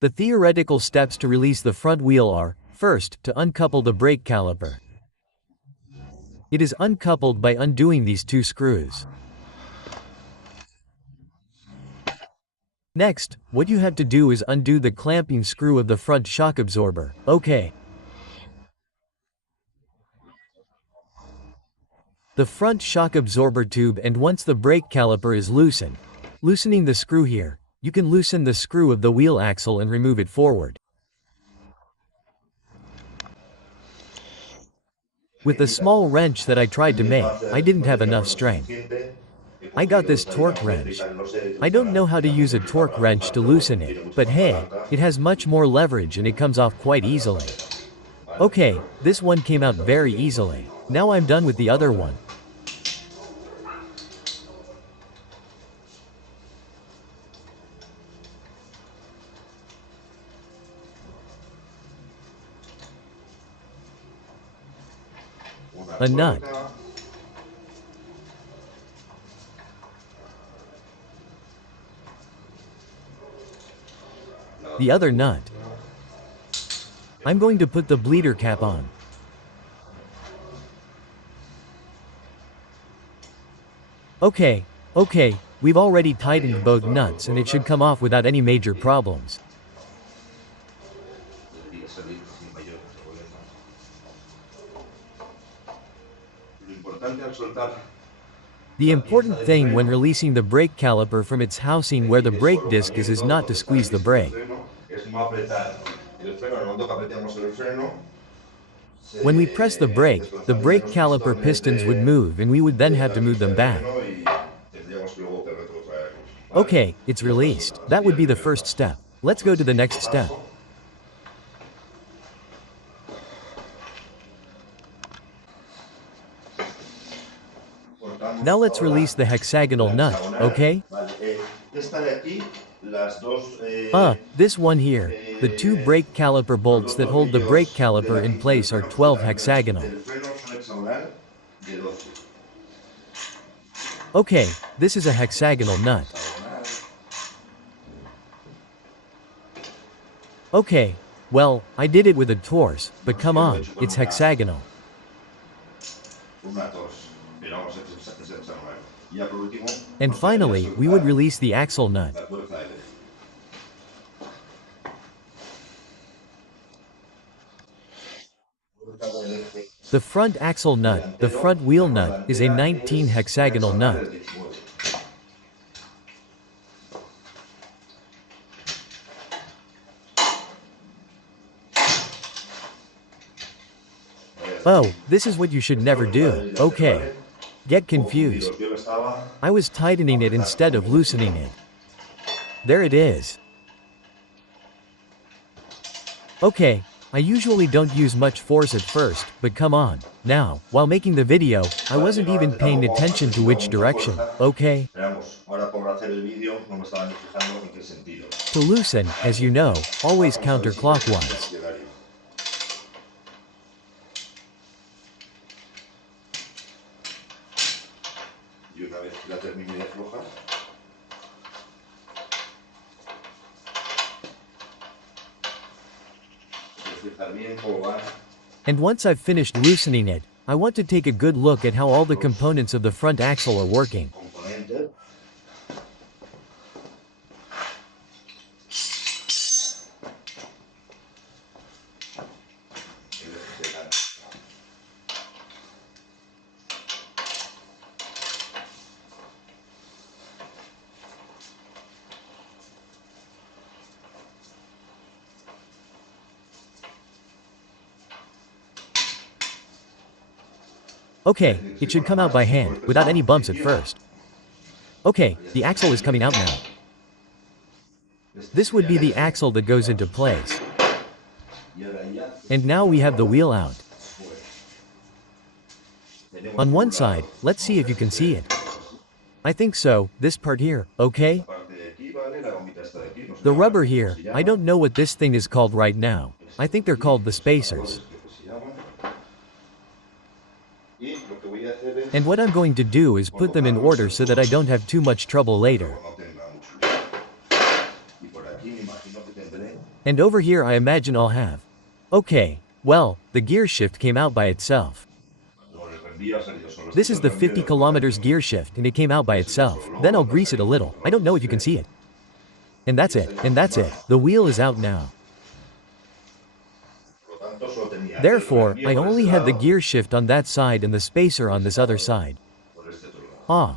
The theoretical steps to release the front wheel are, first, to uncouple the brake caliper. It is uncoupled by undoing these two screws. Next, what you have to do is undo the clamping screw of the front shock absorber. Okay. The front shock absorber tube, and once the brake caliper is loosening the screw here, you can loosen the screw of the wheel axle and remove it forward. With the small wrench that I tried to make, I didn't have enough strength. I got this torque wrench. I don't know how to use a torque wrench to loosen it, but hey, it has much more leverage and it comes off quite easily. Okay, this one came out very easily. Now I'm done with the other one. A nut. The other nut. I'm going to put the bleeder cap on. Okay, we've already tightened both nuts and it should come off without any major problems. The important thing when releasing the brake caliper from its housing where the brake disc is not to squeeze the brake. When we press the brake caliper pistons would move and we would then have to move them back. Okay, it's released. That would be the first step. Let's go to the next step. Now let's release the hexagonal nut, okay? This one here. The two brake caliper bolts that hold the brake caliper in place are 12 hexagonal. Okay, this is a hexagonal nut. Okay, well, I did it with a torse, but come on, it's hexagonal. And finally, we would release the axle nut. The front axle nut, the front wheel nut, is a 19 hexagonal nut. Oh, this is what you should never do, okay? Get confused. I was tightening it instead of loosening it. There it is. Okay, I usually don't use much force at first, but come on. Now, while making the video, I wasn't even paying attention to which direction, okay? To loosen, as you know, always counterclockwise. And once I've finished loosening it, I want to take a good look at how all the components of the front axle are working. Okay, it should come out by hand, without any bumps at first. Okay, the axle is coming out now. This would be the axle that goes into place. And now we have the wheel out. On one side, let's see if you can see it. I think so, this part here, okay? The rubber here, I don't know what this thing is called right now. I think they're called the spacers. And what I'm going to do is put them in order so that I don't have too much trouble later. And over here I imagine I'll have. Okay, well, the gear shift came out by itself. This is the 50 kilometers gear shift and it came out by itself. Then I'll grease it a little. I don't know if you can see it. And that's it. And that's it. The wheel is out now. Therefore, I only had the gear shift on that side and the spacer on this other side. Ah.